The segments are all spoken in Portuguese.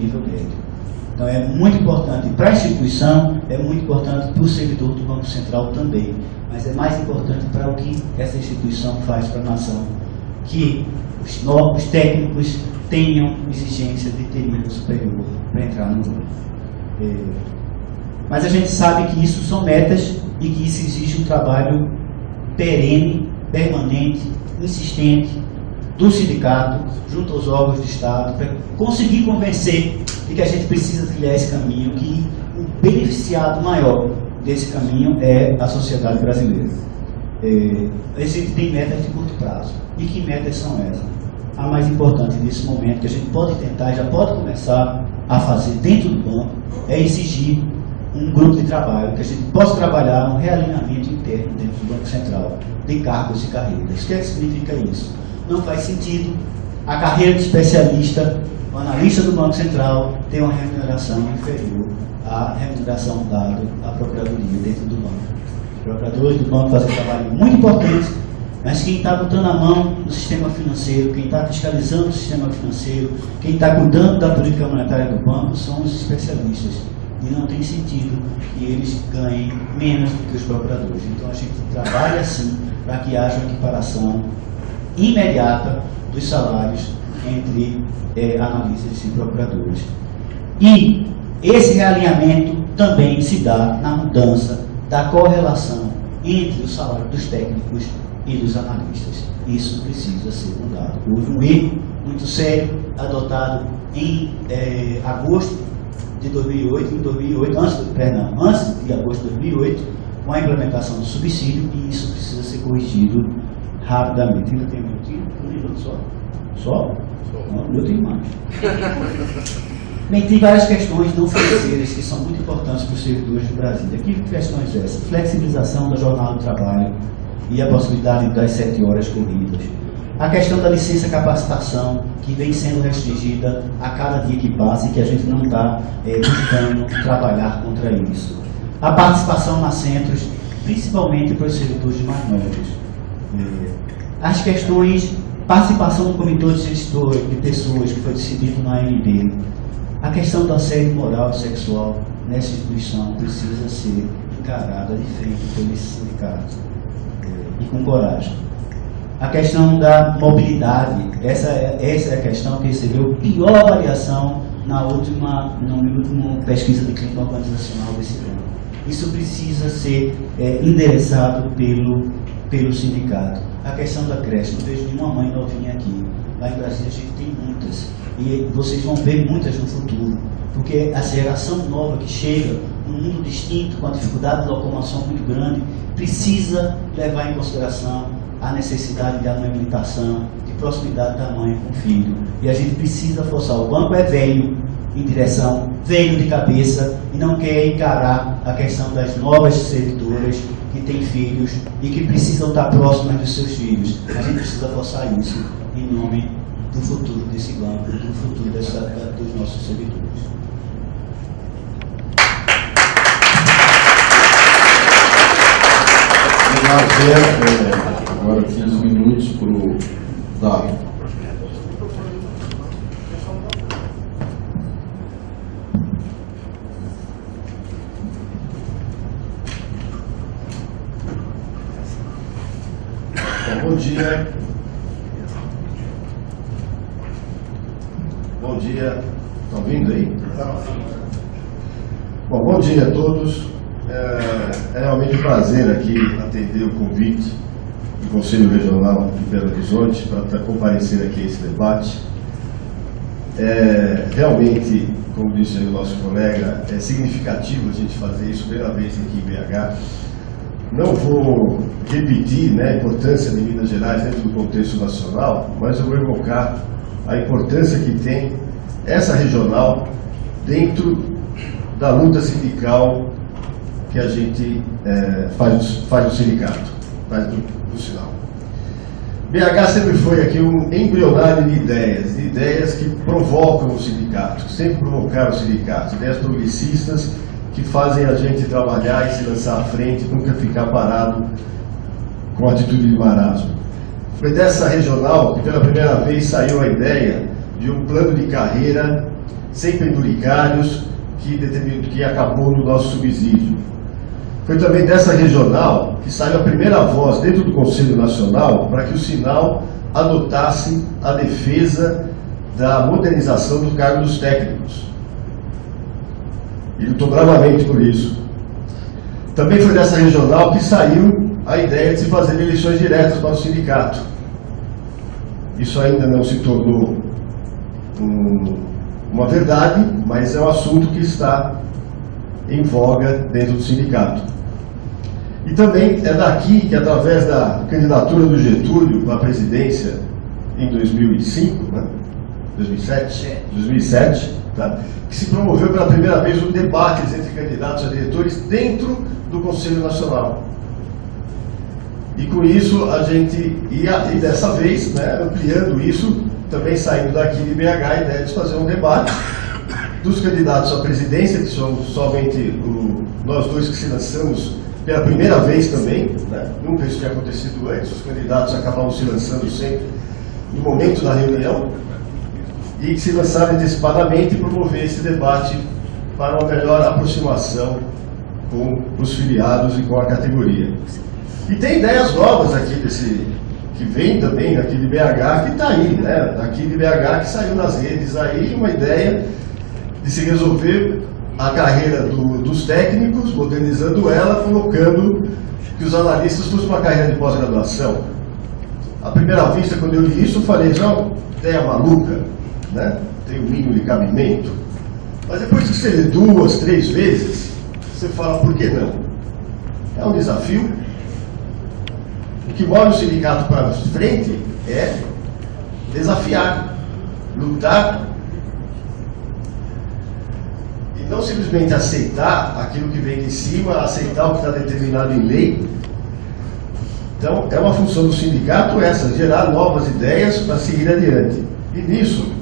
nível médio. Então é muito importante para a instituição, é muito importante para o servidor do Banco Central também, mas é mais importante para o que essa instituição faz para a nação, que os novos técnicos tenham exigência de ter nível superior para entrar no banco. Mas a gente sabe que isso são metas e que isso exige um trabalho perene, permanente, insistente, do sindicato, junto aos órgãos de Estado, para conseguir convencer de que a gente precisa trilhar esse caminho, que o beneficiado maior desse caminho é a sociedade brasileira. A gente tem metas de curto prazo. E que metas são essas? A mais importante nesse momento, que a gente pode tentar, já pode começar a fazer dentro do banco, é exigir um grupo de trabalho, que a gente possa trabalhar um realinhamento interno dentro do Banco Central, de cargos e carreiras. O que significa isso? Não faz sentido a carreira de especialista, o analista do Banco Central, ter uma remuneração inferior à remuneração dada à Procuradoria dentro do banco. Os procuradores do banco fazem um trabalho muito importante, mas quem está botando a mão no sistema financeiro, quem está fiscalizando o sistema financeiro, quem está cuidando da política monetária do banco são os especialistas. E não tem sentido que eles ganhem menos do que os procuradores. Então a gente trabalha assim para que haja uma equiparação imediata dos salários entre analistas e procuradores. E esse realinhamento também se dá na mudança da correlação entre o salário dos técnicos e dos analistas. Isso precisa ser mudado. Houve um erro muito sério adotado em agosto de 2008, antes de agosto de 2008, com a implementação do subsídio, e isso precisa ser corrigido rapidamente. Ainda tem um minutinho? Um minuto só? Só? Não, eu tenho mais. Bem, tem várias questões não financeiras que são muito importantes para os servidores do Brasil. Que questões essas? Flexibilização da jornada do trabalho e a possibilidade das 7 horas corridas. A questão da licença capacitação, que vem sendo restringida a cada dia que passa e que a gente não está buscando trabalhar contra isso. A participação nas centros, principalmente para os servidores mais novos. As questões, participação no comitê de gestor de pessoas, que foi decidido na ANB. A questão do assédio moral e sexual nessa instituição precisa ser encarada de frente pelo sindicato e com coragem. A questão da mobilidade, essa é a questão que recebeu pior avaliação na última pesquisa de clima organizacional desse ano. Isso precisa ser endereçado pelo sindicato. A questão da creche, não vejo nenhuma mãe novinha aqui. Lá em Brasília a gente tem muitas, e vocês vão ver muitas no futuro, porque a geração nova que chega, num mundo distinto, com a dificuldade de locomoção muito grande, precisa levar em consideração a necessidade de amamentação, de proximidade da mãe com o filho. E a gente precisa forçar. O banco é velho em direção, velho de cabeça, e não quer encarar a questão das novas servidoras que têm filhos e que precisam estar próximas dos seus filhos. A gente precisa forçar isso em nome do futuro desse banco, do futuro dos nossos servidores. Agora 15 minutos para o Dado. Bom dia. Bom dia. Estão ouvindo aí? Bom dia a todos. É realmente um prazer aqui atender o convite do Conselho Regional de Belo Horizonte para comparecer aqui a esse debate. Realmente, como disse o nosso colega, é significativo a gente fazer isso pela vez aqui em BH. Não vou repetir, a importância de Minas Gerais dentro do contexto nacional, mas eu vou evocar a importância que tem essa regional dentro da luta sindical que a gente faz no sindicato, faz do sinal. BH sempre foi aqui um embrionário de ideias que provocam o sindicato, que sempre provocaram o sindicato, ideias progressistas que fazem a gente trabalhar e se lançar à frente, nunca ficar parado com atitude de marasmo. Foi dessa regional que pela primeira vez saiu a ideia de um plano de carreira sem penduricários, que acabou no nosso subsídio. Foi também dessa regional que saiu a primeira voz dentro do Conselho Nacional para que o Sinal adotasse a defesa da modernização do cargo dos técnicos. E lutou bravamente por isso. Também foi dessa regional que saiu a ideia de se fazer eleições diretas para o sindicato. Isso ainda não se tornou uma verdade, mas é um assunto que está em voga dentro do sindicato. E também é daqui que, através da candidatura do Getúlio à presidência em 2005, né? 2007, tá? Que se promoveu pela primeira vez um debate entre candidatos a diretores dentro do Conselho Nacional. E com isso a gente ia, e dessa vez, né, ampliando isso, também saindo daqui de BH, a ideia de fazer um debate dos candidatos à presidência, que são somente nós dois que se lançamos pela primeira vez também, né? Nunca isso tinha acontecido antes, os candidatos acabavam se lançando sempre no momento da reunião, e que se lançaram antecipadamente e promover esse debate para uma melhor aproximação com os filiados e com a categoria. E tem ideias novas aqui que vem também aqui de BH, que está aí, né? Aqui de BH que saiu nas redes aí, uma ideia de se resolver a carreira dos técnicos, modernizando ela, colocando que os analistas fossem uma carreira de pós-graduação. À primeira vista, quando eu li isso, eu falei, não, ideia maluca, né? Tem um mínimo de cabimento. Mas depois que você lê 2, 3 vezes, você fala, por que não? É um desafio. O que move o sindicato para frente é desafiar, lutar, e não simplesmente aceitar aquilo que vem de cima, aceitar o que está determinado em lei. Então, é uma função do sindicato essa, gerar novas ideias para seguir adiante. E nisso,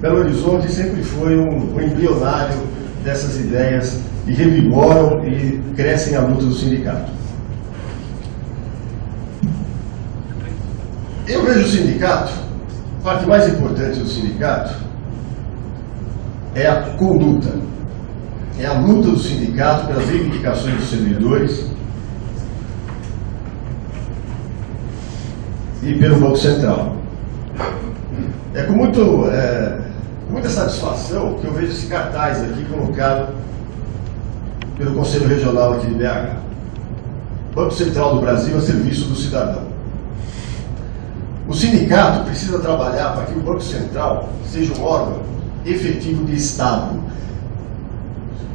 Belo Horizonte sempre foi um embrionário dessas ideias e revigoram e crescem a luta do sindicato. Eu vejo o sindicato, a parte mais importante do sindicato é a conduta, é a luta do sindicato pelas reivindicações dos servidores e pelo Banco Central. É com muita satisfação que eu vejo esse cartaz aqui colocado pelo Conselho Regional aqui de BH. Banco Central do Brasil a serviço do cidadão. O sindicato precisa trabalhar para que o Banco Central seja um órgão efetivo de Estado.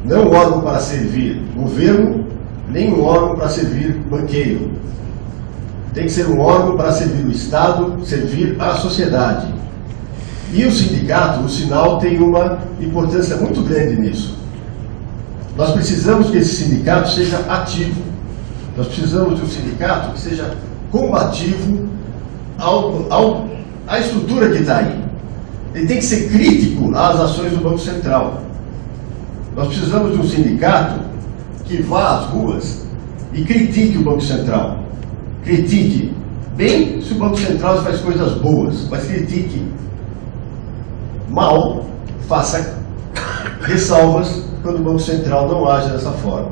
Não um órgão para servir governo, nem um órgão para servir banqueiro. Tem que ser um órgão para servir o Estado, servir a sociedade. E o sindicato, o Sinal, tem uma importância muito grande nisso. Nós precisamos que esse sindicato seja ativo. Nós precisamos de um sindicato que seja combativo à estrutura que está aí. Ele tem que ser crítico às ações do Banco Central. Nós precisamos de um sindicato que vá às ruas e critique o Banco Central. Critique bem se o Banco Central faz coisas boas, mas critique mal, faça ressalvas quando o Banco Central não age dessa forma.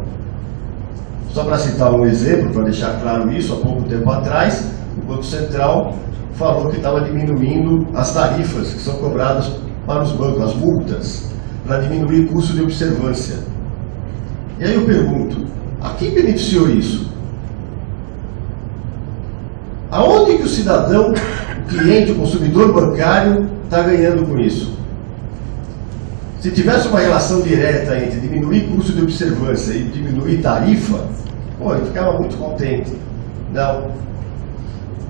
Só para citar um exemplo, para deixar claro isso, há pouco tempo atrás, o Banco Central falou que estava diminuindo as tarifas que são cobradas para os bancos, as multas, para diminuir o custo de observância. E aí eu pergunto, a quem beneficiou isso? Aonde que o cidadão, o cliente, o consumidor bancário está ganhando com isso? Se tivesse uma relação direta entre diminuir custo de observância e diminuir tarifa, pô, eu ficava muito contente. Não.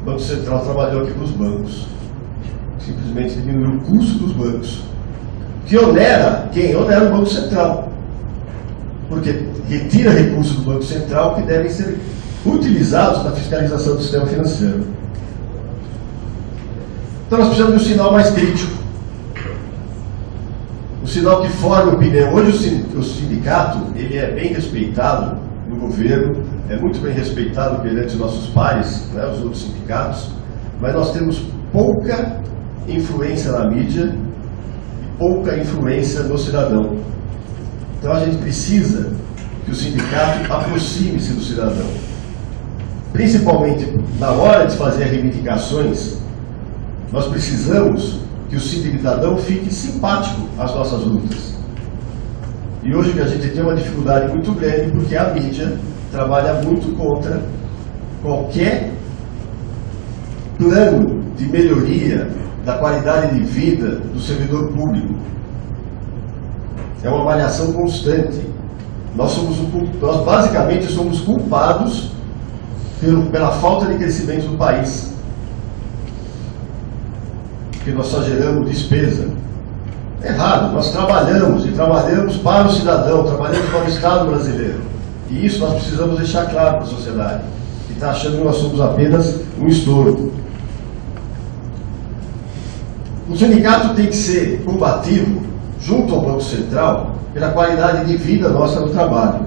O Banco Central trabalhou aqui com os bancos. Simplesmente diminuiu o custo dos bancos. Que onera quem? Onera o Banco Central. Porque retira recursos do Banco Central que devem ser utilizados na fiscalização do sistema financeiro. Então nós precisamos de um sinal mais crítico. Um sinal que forme opinião. Hoje o sindicato ele é bem respeitado no governo, é muito bem respeitado perante os nossos pares, né, os outros sindicatos, mas nós temos pouca influência na mídia e pouca influência no cidadão. Então a gente precisa que o sindicato aproxime-se do cidadão. Principalmente na hora de fazer reivindicações, nós precisamos que o cidadão fique simpático às nossas lutas. E hoje a gente tem uma dificuldade muito grande porque a mídia trabalha muito contra qualquer plano de melhoria da qualidade de vida do servidor público. É uma avaliação constante. Nós basicamente somos culpados pela falta de crescimento do país. Porque nós só geramos despesa. É errado, nós trabalhamos e trabalhamos para o cidadão, trabalhamos para o Estado brasileiro. E isso nós precisamos deixar claro para a sociedade, que está achando que nós somos apenas um estouro. O sindicato tem que ser combativo, junto ao Banco Central, pela qualidade de vida nossa no trabalho.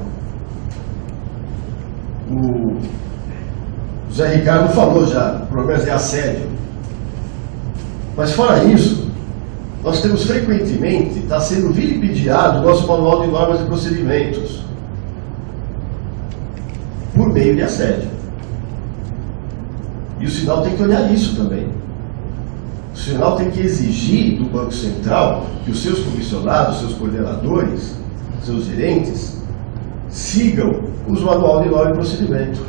O Zé Ricardo falou já, problemas de assédio. Mas fora isso, nós temos frequentemente, está sendo vilipendiado o nosso manual de normas e procedimentos, por meio de assédio. E o sinal tem que olhar isso também. O sinal tem que exigir do Banco Central que os seus comissionados, seus coordenadores, seus gerentes, sigam os manual de norma e procedimento.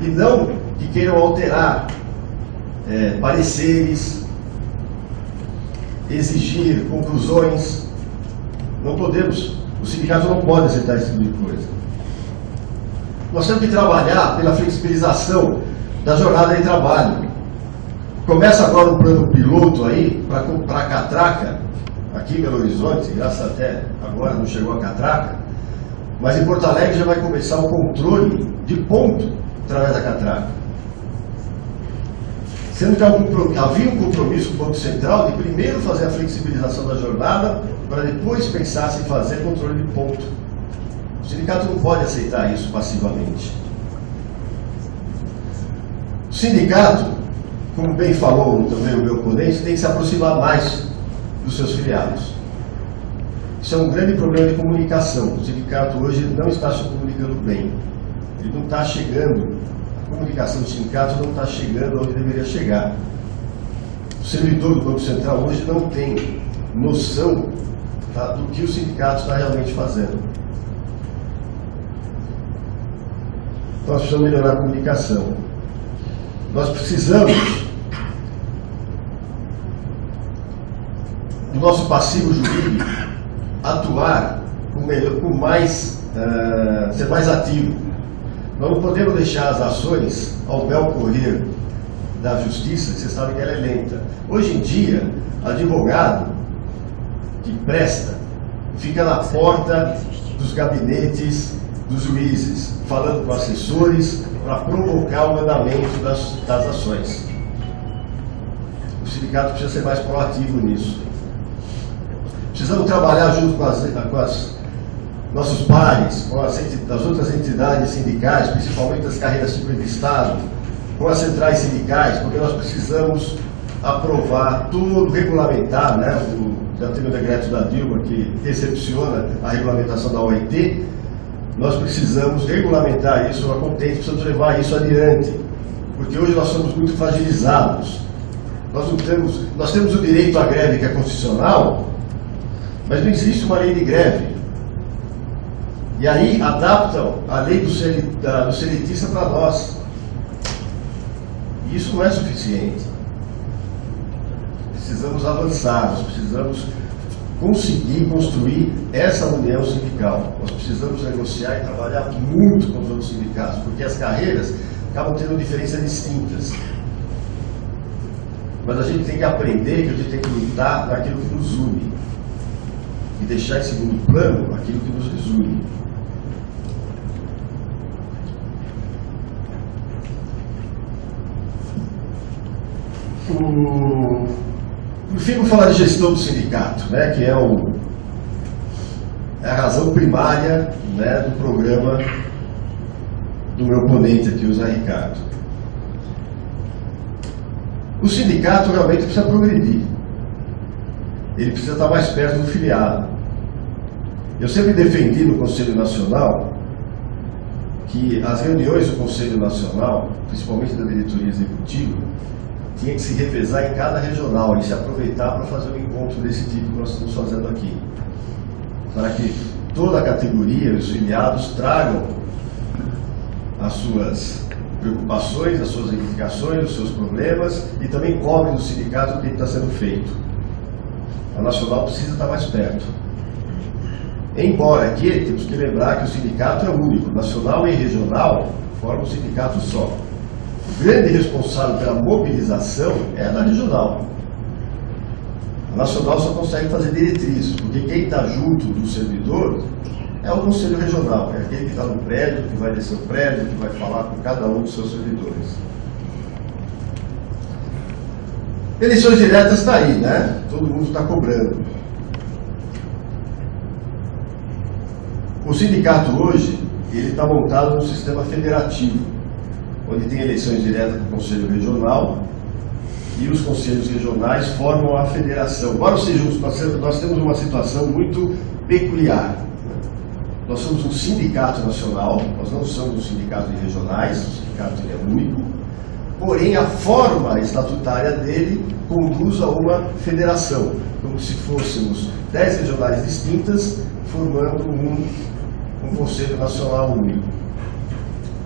E não que queiram alterar pareceres, exigir conclusões. Não podemos, o sindicato não pode aceitar esse tipo de coisa. Nós temos que trabalhar pela flexibilização da jornada de trabalho. Começa agora um plano piloto aí para a catraca, aqui em Belo Horizonte, graças até agora não chegou a catraca, mas em Porto Alegre já vai começar o controle de ponto através da catraca. Sendo que havia um compromisso com o Banco Central de primeiro fazer a flexibilização da jornada para depois pensar em fazer controle de ponto. O sindicato não pode aceitar isso passivamente. O sindicato, como bem falou também o meu oponente, tem que se aproximar mais dos seus filiados. Isso é um grande problema de comunicação. O sindicato hoje não está se comunicando bem. Ele não está chegando, a comunicação do sindicato não está chegando onde deveria chegar. O servidor do Banco Central hoje não tem noção do que o sindicato está realmente fazendo. Então, nós precisamos melhorar a comunicação. Nós precisamos do nosso passivo jurídico atuar ser mais ativo. Nós não podemos deixar as ações ao bel correr da justiça, que você sabe que ela é lenta. Hoje em dia, advogado que presta fica na porta dos gabinetes dos juízes, falando com assessores para provocar o andamento das ações. O sindicato precisa ser mais proativo nisso. Precisamos trabalhar junto com nossos pares, com as outras entidades sindicais, principalmente das carreiras superiores de Estado, com as centrais sindicais, porque nós precisamos aprovar tudo, regulamentar, né? Já teve o decreto da Dilma que recepciona a regulamentação da OIT. Nós precisamos regulamentar isso, a Contente, precisamos levar isso adiante, porque hoje nós somos muito fragilizados. Nós temos o direito à greve, que é constitucional, mas não existe uma lei de greve. E aí adaptam a lei do seletista para nós. E isso não é suficiente. Precisamos avançar, nós precisamos conseguir construir essa união sindical. Nós precisamos negociar e trabalhar muito com os outros sindicatos, porque as carreiras acabam tendo diferenças distintas. Mas a gente tem que aprender que a gente tem que lutar naquilo que nos une e deixar em segundo plano aquilo que nos desune. Prefiro falar de gestão do sindicato, né, que é a razão primária, né, do programa do meu oponente aqui, o Zé Ricardo. O sindicato realmente precisa progredir. ele precisa estar mais perto do filiado. Eu sempre defendi no Conselho Nacional que as reuniões do Conselho Nacional, principalmente da diretoria executiva, tinha que se revezar em cada regional e se aproveitar para fazer um encontro desse tipo que nós estamos fazendo aqui. Para que toda a categoria, os filiados, tragam as suas preocupações, as suas reivindicações, os seus problemas e também cobrem do sindicato o que está sendo feito. A Nacional precisa estar mais perto. Embora aqui temos que lembrar que o sindicato é único, nacional e regional formam um sindicato só. O grande responsável pela mobilização é a da regional. A nacional só consegue fazer diretrizes, porque quem está junto do servidor é o Conselho Regional, é aquele que está no prédio, que vai descer o prédio, que vai falar com cada um dos seus servidores. Eleições diretas está aí, né? Todo mundo está cobrando. O sindicato hoje, ele está montado num sistema federativo, onde tem eleições diretas para o Conselho Regional e os conselhos regionais formam a federação. Embora sejamos, nós temos uma situação muito peculiar. Nós somos um sindicato nacional, nós não somos um sindicato de regionais, o sindicato ele é único, porém a forma estatutária dele conduz a uma federação, como se fôssemos 10 regionais distintas, formando um Conselho Nacional único.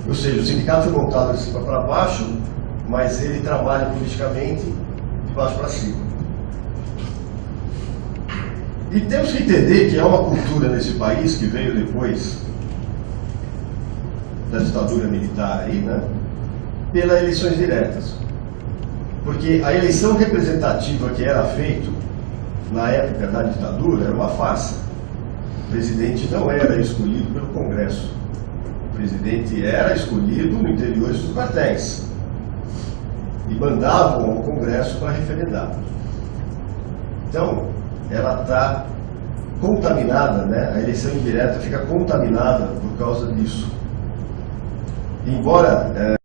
Ou seja, o sindicato foi montado de cima para baixo, mas ele trabalha politicamente de baixo para cima. E temos que entender que há uma cultura nesse país que veio depois da ditadura militar aí, né? Pelas eleições diretas. Porque a eleição representativa que era feita na época da ditadura era uma farsa. O presidente não era escolhido pelo Congresso. O presidente era escolhido no interior dos quartéis. E mandavam ao Congresso para referendar. Então, ela está contaminada, né? A eleição indireta fica contaminada por causa disso. Embora